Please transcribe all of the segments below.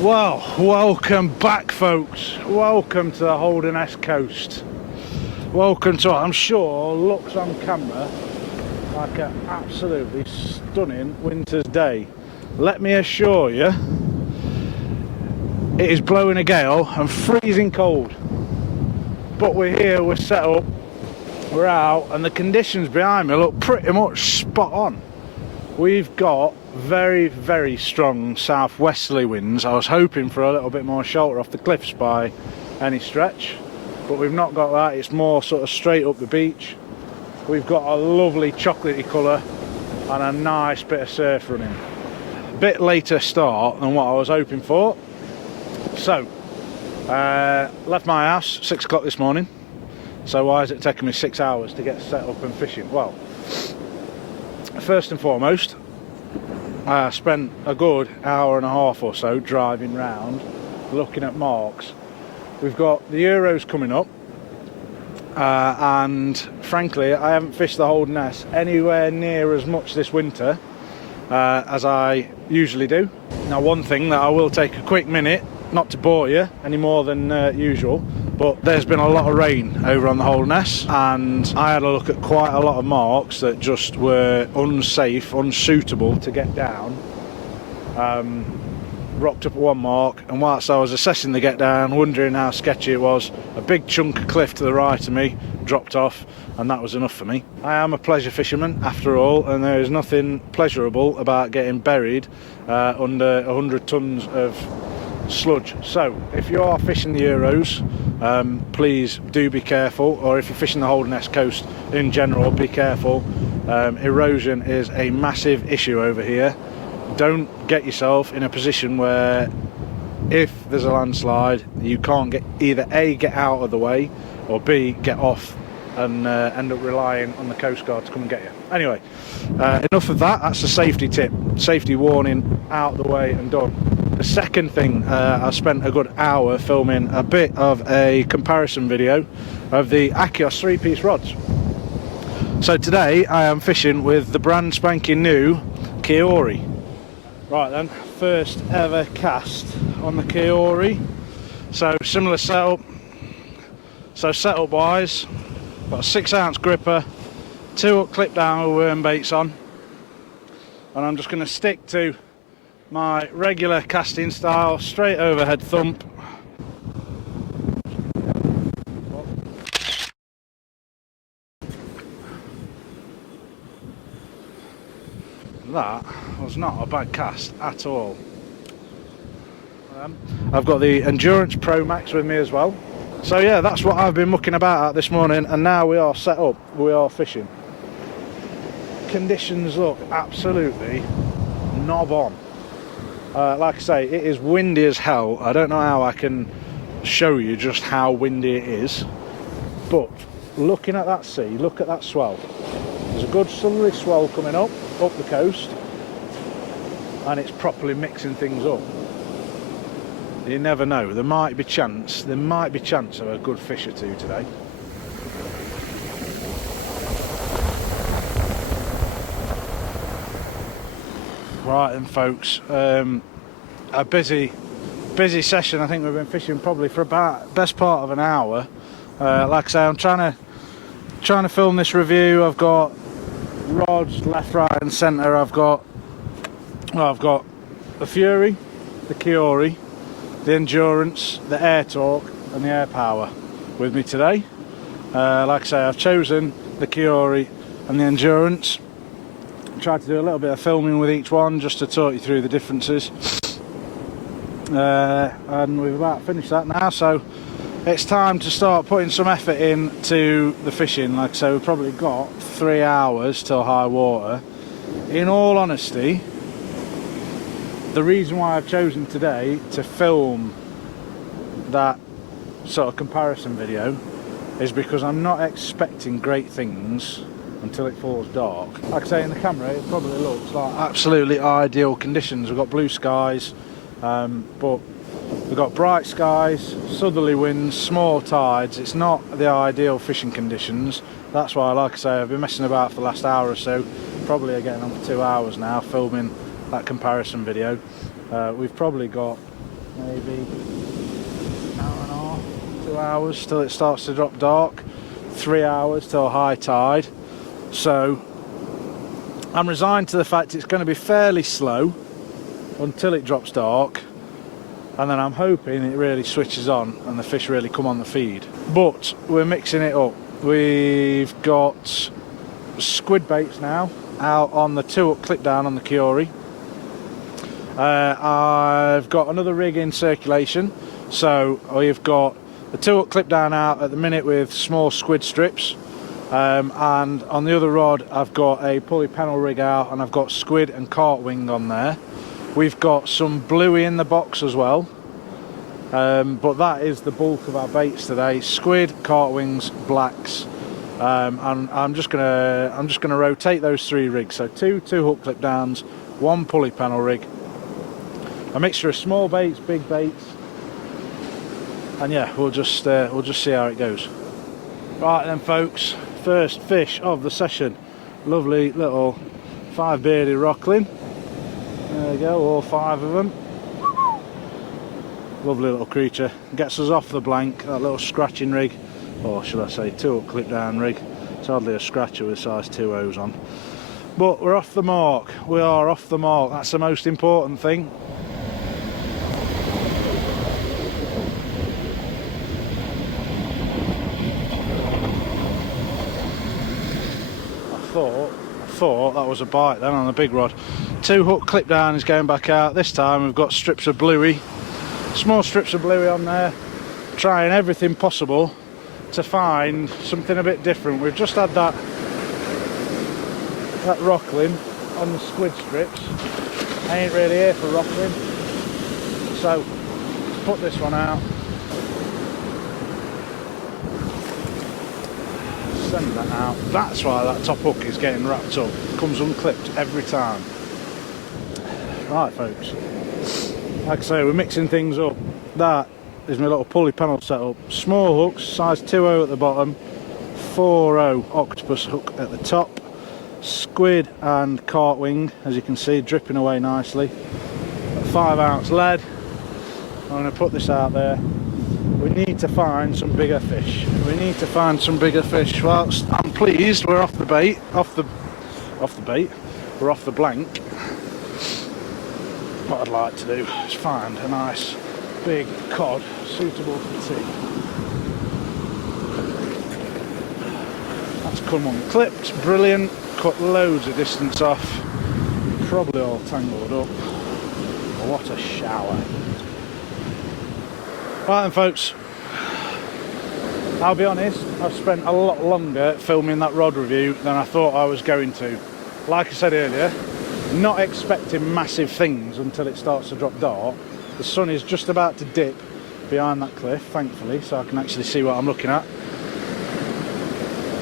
Well, welcome back, folks. Welcome to the Holderness coast. Welcome to what I'm sure looks on camera like an absolutely stunning winter's day. Let me assure you, it is blowing a gale and freezing cold. But we're here, we're set up, we're out, and the conditions behind me look pretty much spot on. We've got very, very strong southwesterly winds. I was hoping for a little bit more shelter off the cliffs by any stretch, but we've not got that. It's more sort of straight up the beach. We've got a lovely chocolatey colour and a nice bit of surf running. A bit later start than what I was hoping for. So, left my house 6 o'clock this morning. So why is it taking me 6 hours to get set up and fishing? Well, first and foremost, I spent a good hour and a half or so driving round looking at marks. We've got the Euros coming up, and frankly I haven't fished the Holderness anywhere near as much this winter as I usually do. Now, one thing that I will take a quick minute, not to bore you any more than usual, but there's been a lot of rain over on the Holderness, and I had a look at quite a lot of marks that just were unsafe, unsuitable to get down. Rocked up at one mark, and whilst I was assessing the get down, wondering how sketchy it was, a big chunk of cliff to the right of me dropped off, and that was enough for me. I am a pleasure fisherman after all, and there is nothing pleasurable about getting buried under 100 tons of sludge. So if you are fishing the Euros, please do be careful, or if you're fishing the Holderness coast in general, be careful. Erosion is a massive issue over here. Don't get yourself in a position where if there's a landslide you can't get either A, get out of the way, or B, get off and end up relying on the Coast Guard to come and get you. Anyway, enough of that. That's a safety tip, safety warning out the way and done. The second thing, I spent a good hour filming a bit of a comparison video of the Achios 3-piece rods. So today I am fishing with the brand spanking new Kiori. Right then, first ever cast on the Kiori. So similar setup. So setup wise, got a 6-ounce gripper, 2 up clip down with worm baits on, and I'm just going to stick to my regular casting style, straight overhead thump. That was not a bad cast at all. I've got the Endurance Pro Max with me as well. So yeah, that's what I've been mucking about at this morning, and now we are set up, we are fishing. Conditions look absolutely knob on. Like I say, it is windy as hell. I don't know how I can show you just how windy it is, but looking at that sea, look at that swell. There's a good southerly swell coming up the coast, and it's properly mixing things up. You never know, there might be chance of a good fish or two today. Right then, folks, a busy session. I think we've been fishing probably for about best part of an hour. Like I say, I'm trying to film this review. I've got rods left, right and centre. I've got the Fury, the Kiori, the Endurance, the Air Torque and the Air Power with me today. Like I say, I've chosen the Kiori and the Endurance. Tried to do a little bit of filming with each one just to talk you through the differences, and we've about finished that now, so it's time to start putting some effort into the fishing. Like I say, we've probably got 3 hours till high water. In all honesty, the reason why I've chosen today to film that sort of comparison video is because I'm not expecting great things until it falls dark. Like I say, in the camera it probably looks like absolutely ideal conditions. We've got blue skies, but we've got bright skies, southerly winds, small tides. It's not the ideal fishing conditions. That's why, like I say, I've been messing about for the last hour or so, probably getting on for 2 hours now filming that comparison video. We've probably got maybe an hour and a half, 2 hours till it starts to drop dark, 3 hours till high tide. So I'm resigned to the fact it's going to be fairly slow until it drops dark, and then I'm hoping it really switches on and the fish really come on the feed. But we're mixing it up. We've got squid baits now out on the 2-hook clip down on the Curie. I've got another rig in circulation, so we've got the 2-hook clip down out at the minute with small squid strips, and on the other rod I've got a pulley panel rig out and I've got squid and carp wing on there. We've got some bluey in the box as well, but that is the bulk of our baits today: squid, carp wings, blacks, and I'm just gonna rotate those 3 rigs. So 2 2-hook clip downs, 1 pulley panel rig, a mixture of small baits, big baits, and yeah, we'll just see how it goes. Right then, folks, first fish of the session, lovely little 5-bearded rockling. There we go, all 5 of them. Lovely little creature. Gets us off the blank, that little scratching rig, or should I say 2-hook clip down rig. It's hardly a scratcher with size 2.0s on. But we're off the mark. We are off the mark. That's the most important thing. I thought that was a bite then on the big rod. 2-hook clip down is going back out. This time we've got strips of bluey, small strips of bluey on there, trying everything possible to find something a bit different. We've just had that rockling on the squid strips. I ain't really here for rockling, so put this one out. Send that out. That's why that top hook is getting wrapped up. Comes unclipped every time. Right, folks, like I say, we're mixing things up. That is my little pulley panel setup. Small hooks, size 2.0 at the bottom, 4.0 octopus hook at the top, squid and carp wing, as you can see, dripping away nicely. 5-ounce lead. I'm going to put this out there. We need to find some bigger fish. We need to find some bigger fish. Whilst I'm pleased we're off the bait, we're off the blank. What I'd like to do is find a nice big cod suitable for tea. That's come unclipped, brilliant. Cut loads of distance off. Probably all tangled up. What a shower. Right then, folks, I'll be honest, I've spent a lot longer filming that rod review than I thought I was going to. Like I said earlier, not expecting massive things until it starts to drop dark. The sun is just about to dip behind that cliff, thankfully, so I can actually see what I'm looking at.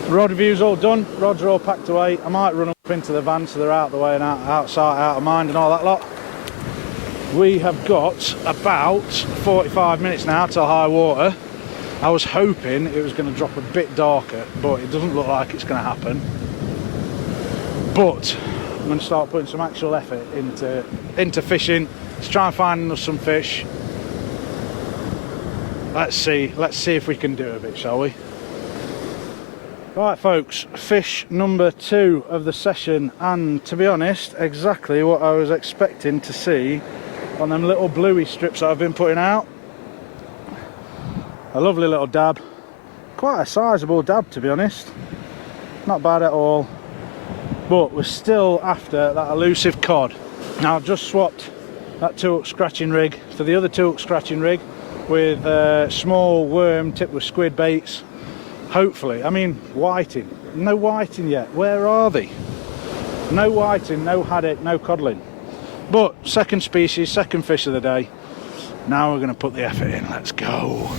The rod review's all done, rods are all packed away. I might run up into the van so they're out of the way and outside, out of mind and all that lot. We have got about 45 minutes now till high water. I was hoping it was going to drop a bit darker, but it doesn't look like it's going to happen. But I'm going to start putting some actual effort into fishing. Let's try and find us some fish. Let's see if we can do a bit, shall we? Right, folks, fish number 2 of the session, and to be honest, exactly what I was expecting to see on them little bluey strips that I've been putting out. A lovely little dab, quite a sizable dab to be honest, not bad at all, but we're still after that elusive cod. Now I've just swapped that 2-hook scratching rig for the other 2-hook scratching rig with small worm tipped with squid baits. Hopefully, I mean whiting, no whiting yet, where are they? No whiting, no haddock, no codling. But second species, second fish of the day. Now we're going to put the effort in. Let's go.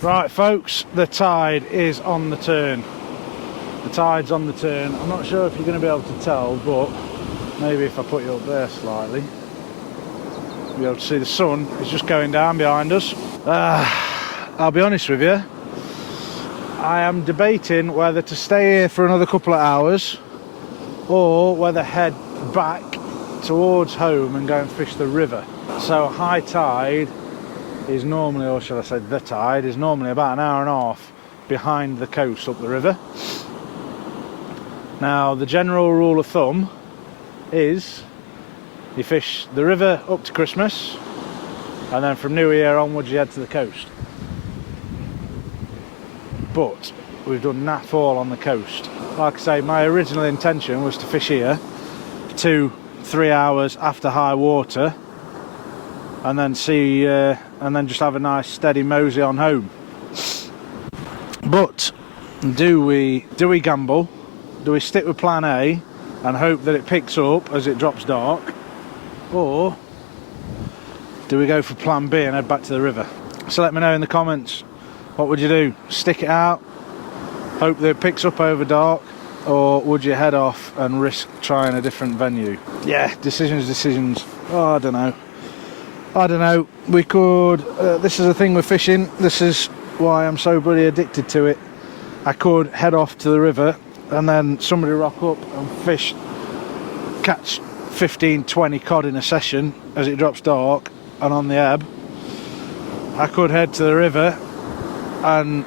Right, folks, the tide is on the turn. The tide's on the turn. I'm not sure if you're going to be able to tell, but maybe if I put you up there slightly, you'll be able to see the sun is just going down behind us. I'll be honest with you, I am debating whether to stay here for another couple of hours or whether head back towards home and go and fish the river. So high tide is normally, or shall I say the tide, is normally about an hour and a half behind the coast up the river. Now the general rule of thumb is you fish the river up to Christmas and then from New Year onwards you head to the coast. But we've done naff all on the coast. Like I say, my original intention was to fish here 2-3 hours after high water and then see and then just have a nice steady mosey on home. But do we gamble? Do we stick with plan A and hope that it picks up as it drops dark, or do we go for plan B and head back to the river? So let me know in the comments, what would you do? Stick it out, hope that it picks up over dark, or would you head off and risk trying a different venue? Yeah, decisions. Oh, I don't know. We could, this is the thing with fishing, this is why I'm so bloody addicted to it. I could head off to the river and then somebody rock up and catch 15-20 cod in a session as it drops dark and on the ebb. I could head to the river and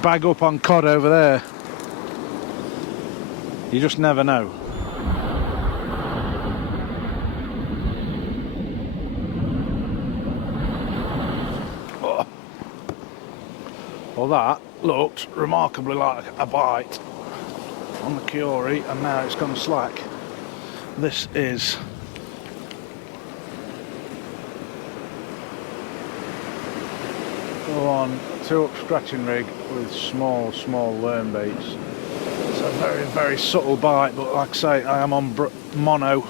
bag up on cod over there. You just never know. Oh. Well, that looked remarkably like a bite on the Curie, and now it's gone slack. This is on 2-up scratching rig with small worm baits. It's a very subtle bite, but like I say, I am on mono.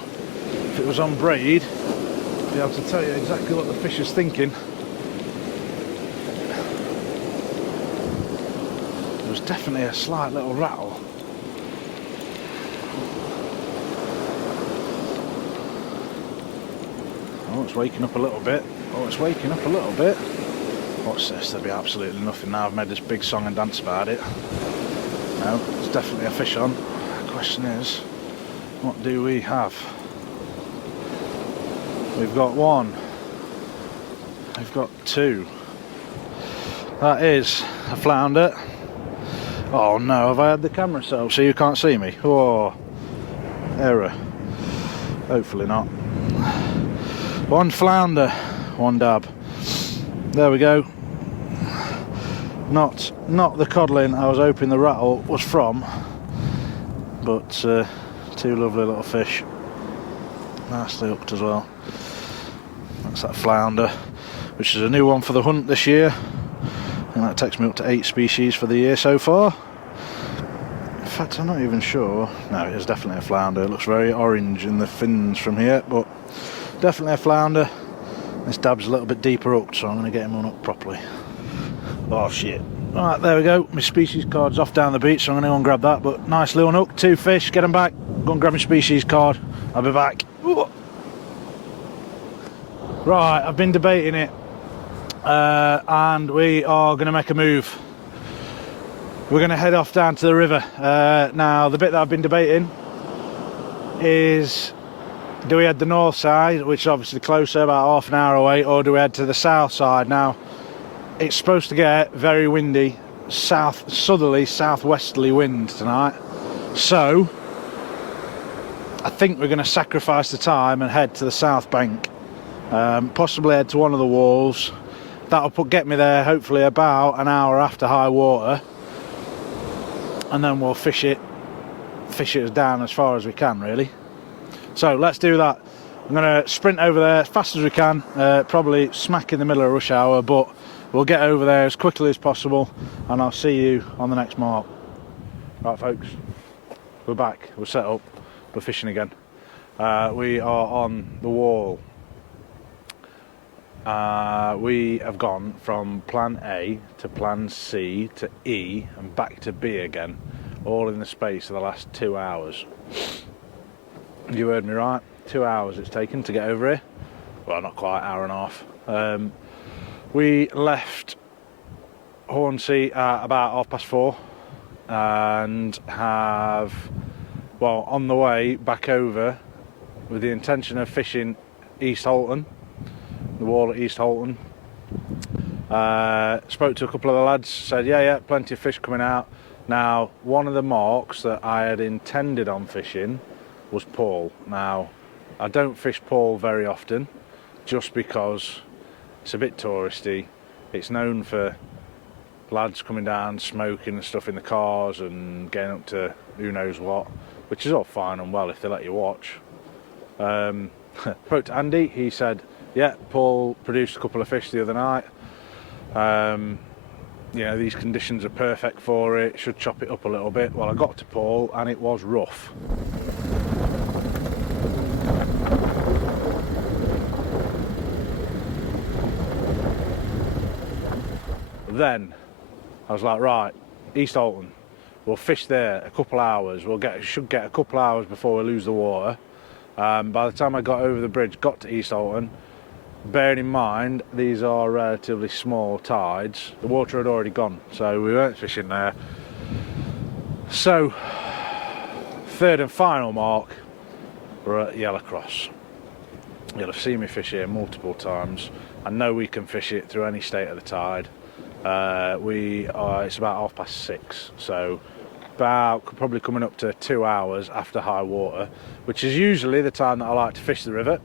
If it was on braid, I'd be able to tell you exactly what the fish is thinking. There was definitely a slight little rattle. Oh, it's waking up a little bit. What's this? There'll be absolutely nothing now. I've made this big song and dance about it. No, there's definitely a fish on. The question is, what do we have? We've got one. We've got two. That is a flounder. Oh no, have I had the camera so you can't see me? Oh, error. Hopefully not. One flounder, one dab. There we go. Not the codling I was hoping the rattle was from, but two lovely little fish. Nicely hooked as well. That's that flounder, which is a new one for the hunt this year. And that takes me up to 8 species for the year so far. In fact, I'm not even sure. No, it is definitely a flounder. It looks very orange in the fins from here, but definitely a flounder. This dab's a little bit deeper hooked, so I'm going to get him on up properly. Oh shit. Alright, there we go. My species card's off down the beach, so I'm going to go and grab that. But nice little hook, 2 fish, get them back. Go and grab my species card. I'll be back. Ooh. Right, I've been debating it. And we are going to make a move. We're going to head off down to the river. Now, the bit that I've been debating is, do we head the north side, which is obviously closer, about half an hour away, or do we head to the south side? Now, it's supposed to get very windy, southerly, southwesterly wind tonight. So, I think we're going to sacrifice the time and head to the south bank. Possibly head to one of the walls. That'll get me there hopefully about an hour after high water. And then we'll fish it down as far as we can, really. So let's do that. I'm going to sprint over there as fast as we can, probably smack in the middle of rush hour, but we'll get over there as quickly as possible and I'll see you on the next mark. Right folks, we're back, we're set up, we're fishing again. We are on the wall. We have gone from plan A to plan C to E and back to B again, all in the space of the last 2 hours. You heard me right, 2 hours it's taken to get over here. Well, not quite, hour and a half. We left Hornsey at about 4:30 and have, well, on the way back over with the intention of fishing East Holton, the wall at East Holton. Spoke to a couple of the lads, said yeah, plenty of fish coming out. Now, one of the marks that I had intended on fishing was Paul. Now, I don't fish Paul very often, just because it's a bit touristy. It's known for lads coming down, smoking and stuff in the cars and getting up to who knows what, which is all fine and well if they let you watch. Spoke to Andy, he said, yeah, Paul produced a couple of fish the other night. You know, these conditions are perfect for it, should chop it up a little bit. Well, I got to Paul and it was rough. Then I was like, right, East Holton, we'll fish there a couple hours. Should get a couple hours before we lose the water. By the time I got over the bridge, got to East Holton, bearing in mind these are relatively small tides, the water had already gone, so we weren't fishing there. So, third and final mark, we're at Yellow Cross. You'll have seen me fish here multiple times. I know we can fish it through any state of the tide. It's about 6:30, so probably coming up to 2 hours after high water, which is usually the time that I like to fish the river.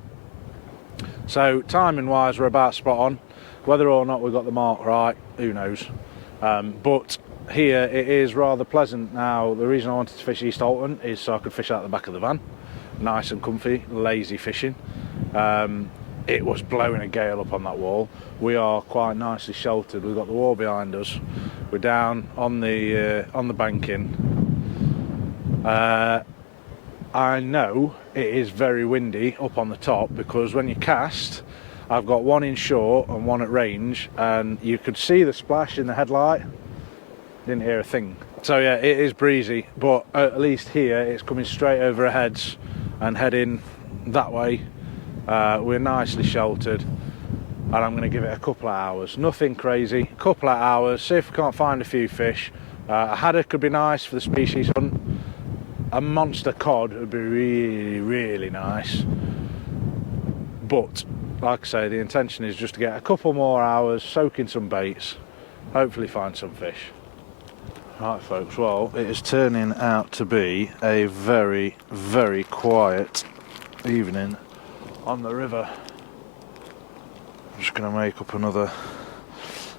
So timing wise we're about spot on. Whether or not we got the mark right, who knows. But here it is rather pleasant. Now, the reason I wanted to fish East Holton is so I could fish out the back of the van, nice and comfy, lazy fishing. It was blowing a gale up on that wall. We are quite nicely sheltered. We've got the wall behind us. We're down on the banking. I know it is very windy up on the top, because when you cast, I've got one in short and one at range, and you could see the splash in the headlight. Didn't hear a thing. So yeah, it is breezy, but at least here it's coming straight over our heads and heading that way. We're nicely sheltered, and I'm going to give it a couple of hours. Nothing crazy, a couple of hours, see if we can't find a few fish. A haddock could be nice for the species hunt. A monster cod would be really, really nice. But, like I say, the intention is just to get a couple more hours, soak in some baits, hopefully find some fish. Right folks, well, it is turning out to be a very, very quiet evening on the river. I'm just going to make up another.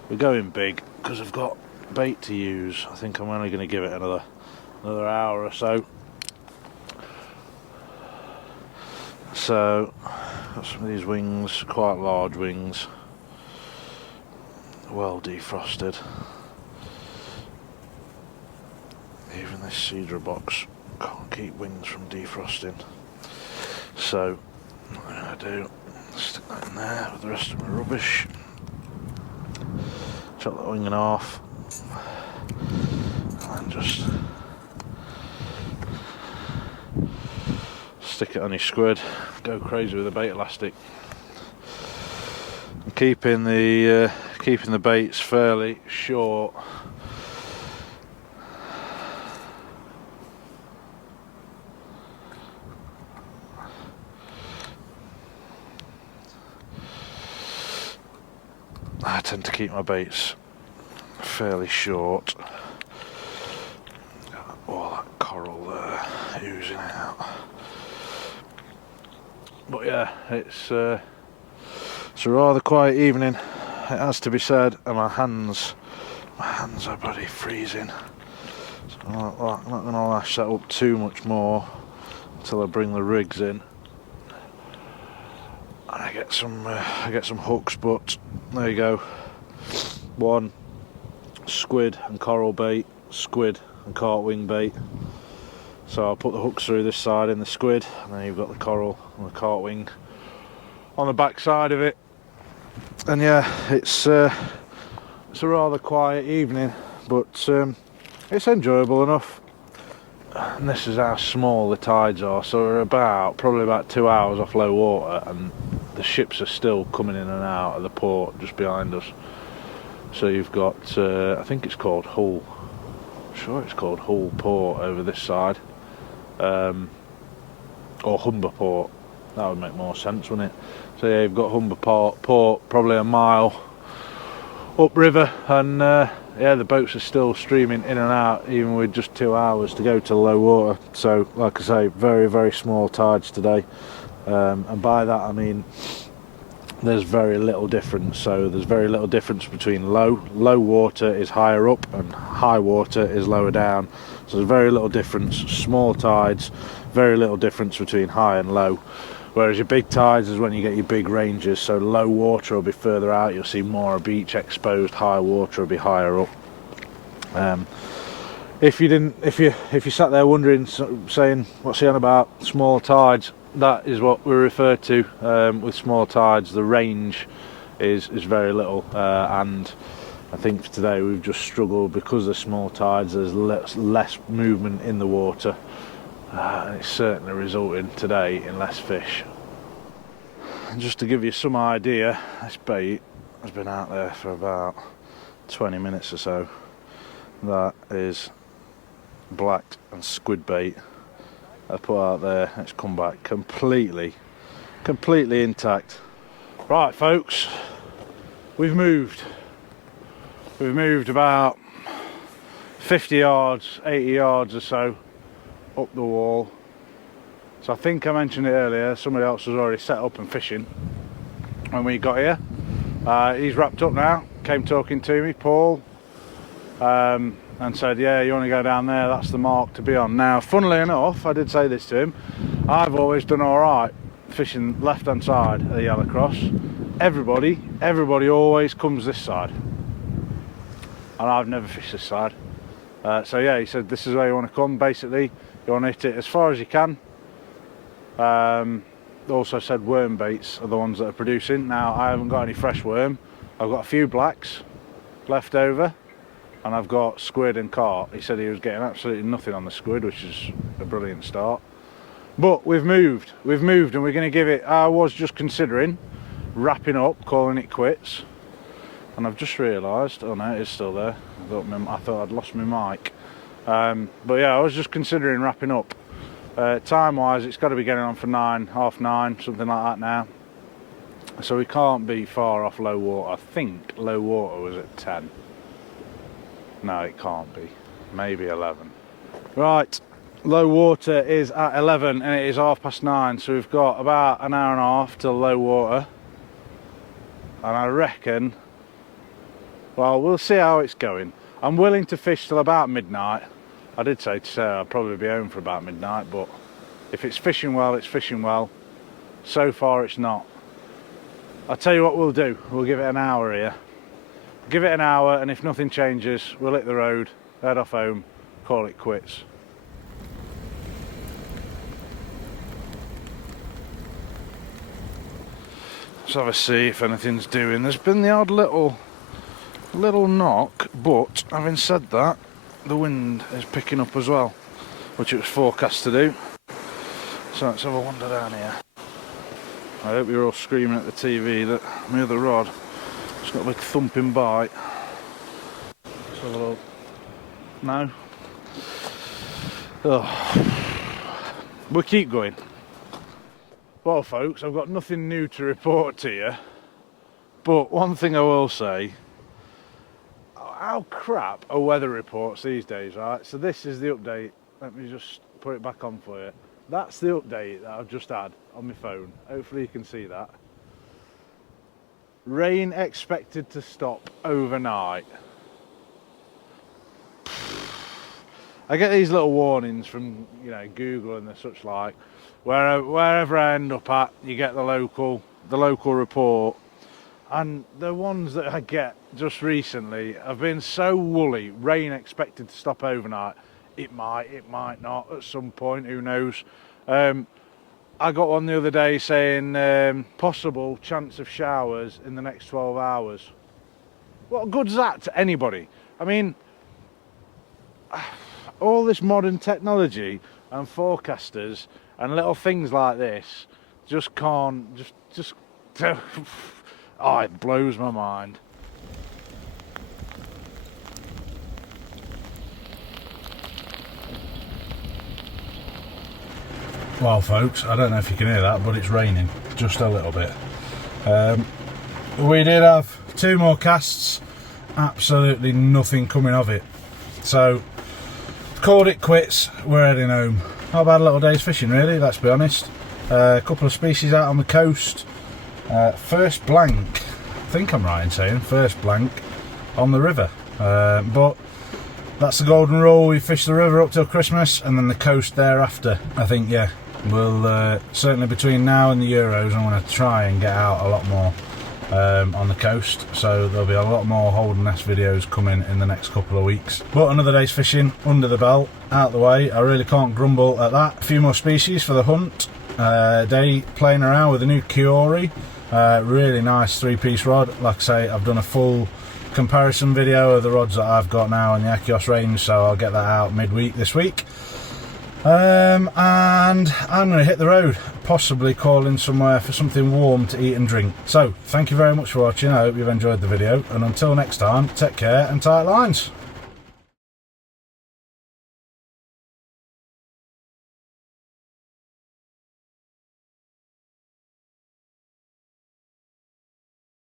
We're going big because I've got bait to use. I think I'm only going to give it another hour or so. So, got some of these wings, quite large wings, well defrosted. Even this cedar box can't keep wings from defrosting. So, what I'm going to do, stick that in there with the rest of my rubbish. Chop that wing in half. And just stick it on your squid. Go crazy with the bait elastic. I'm keeping the baits fairly short. I tend to keep my baits fairly short. All that coral there oozing out. But yeah, it's a rather quiet evening, it has to be said, and my hands are bloody freezing. So I'm not going to lash that up too much more until I bring the rigs in. And I get some hooks, but there you go. One squid and coral bait, squid and cartwing bait. So I'll put the hooks through this side in the squid, and then you've got the coral and the cartwing on the back side of it. And yeah, it's a rather quiet evening, but it's enjoyable enough. And this is how small the tides are, so we're probably about 2 hours off low water, and the ships are still coming in and out of the port just behind us. So you've got, I think it's called Hull. I'm sure it's called Hull Port over this side, or Humber Port. That would make more sense, wouldn't it? So yeah, you've got Humber Port, probably a mile upriver, and yeah, the boats are still streaming in and out, even with just 2 hours to go to low water. So, like I say, very, very small tides today, and by that I mean there's very little difference. So there's very little difference between low water is higher up and high water is lower down. So there's very little difference. Small tides, very little difference between high and low. Whereas your big tides is when you get your big ranges. So low water will be further out, you'll see more beach exposed. High water will be higher up. If you sat there wondering, saying what's he on about, small tides, that is what we refer to with small tides. The range is very little, and I think for today we've just struggled because of small tides. There's less movement in the water, and it's certainly resulting today in less fish. And just to give you some idea, this bait has been out there for about 20 minutes or so. That is black and squid bait I put out there. It's come back completely intact. Right folks, we've moved about 50 yards, 80 yards or so up the wall. So I think I mentioned it earlier, somebody else was already set up and fishing when we got here. He's wrapped up now, came talking to me, Paul, and said, yeah, you want to go down there, that's the mark to be on. Now, funnily enough, I did say this to him, I've always done alright fishing left hand side of the Yellow Cross. Everybody always comes this side, and I've never fished this side. So yeah, he said this is where you want to come. Basically, you want to hit it as far as you can. Also said worm baits are the ones that are producing. Now, I haven't got any fresh worm. I've got a few blacks left over, and I've got squid and carp. He said he was getting absolutely nothing on the squid, which is a brilliant start. But we've moved, and we're going to give it, I was just considering wrapping up, calling it quits, and I've just realised, oh no, it is still there. I thought I'd lost my mic. But yeah, I was just considering wrapping up. Time wise, it's got to be getting on for 9, half 9, something like that now. So we can't be far off low water. I think low water was at 10. No, it can't be. Maybe 11. Right, low water is at 11 and it is 9:30. So we've got about an hour and a half till low water. And I reckon, well, we'll see how it's going. I'm willing to fish till about midnight. I did say to Sarah I'd probably be home for about midnight, but if it's fishing well, it's fishing well. So far it's not. I'll tell you what we'll do. We'll give it an hour here. Give it an hour, and if nothing changes, we'll hit the road, head off home, call it quits. Let's have a see if anything's doing. There's been the odd little knock, but having said that, the wind is picking up as well, which it was forecast to do. So let's have a wander down here. I hope you're all screaming at the TV that my other rod has got a big thumping bite. Let's have a look. No? Oh. We'll keep going. Well folks, I've got nothing new to report to you, but one thing I will say, how crap are weather reports these days, right? So this is the update. Let me just put it back on for you. That's the update that I've just had on my phone. Hopefully you can see that. Rain expected to stop overnight. I get these little warnings from, you know, Google and the such like. Wherever I end up at, you get the local report. And the ones that I get just recently have been so woolly. Rain expected to stop overnight. It might not at some point, who knows. I got one the other day saying possible chance of showers in the next 12 hours. What good's that to anybody? I mean, all this modern technology and forecasters and little things like this just can't, just oh, it blows my mind. Well folks, I don't know if you can hear that, but it's raining just a little bit. We did have 2 more casts, absolutely nothing coming of it, so called it quits. We're heading home. Not a bad little day's fishing really, let's be honest. A couple of species out on the coast. First blank, I think I'm right in saying first blank on the river, but that's the golden rule. We fish the river up till Christmas and then the coast thereafter. I think, yeah, we'll certainly between now and the Euros I'm going to try and get out a lot more on the coast, so there'll be a lot more Holderness videos coming in the next couple of weeks. But another day's fishing under the belt, out the way. I really can't grumble at that. A few more species for the hunt. Day playing around with a new Kiori, really nice 3-piece rod. Like I say, I've done a full comparison video of the rods that I've got now in the Achios range, so I'll get that out midweek this week. And I'm going to hit the road, possibly call in somewhere for something warm to eat and drink. So thank you very much for watching. I hope you've enjoyed the video, and until next time, take care and tight lines.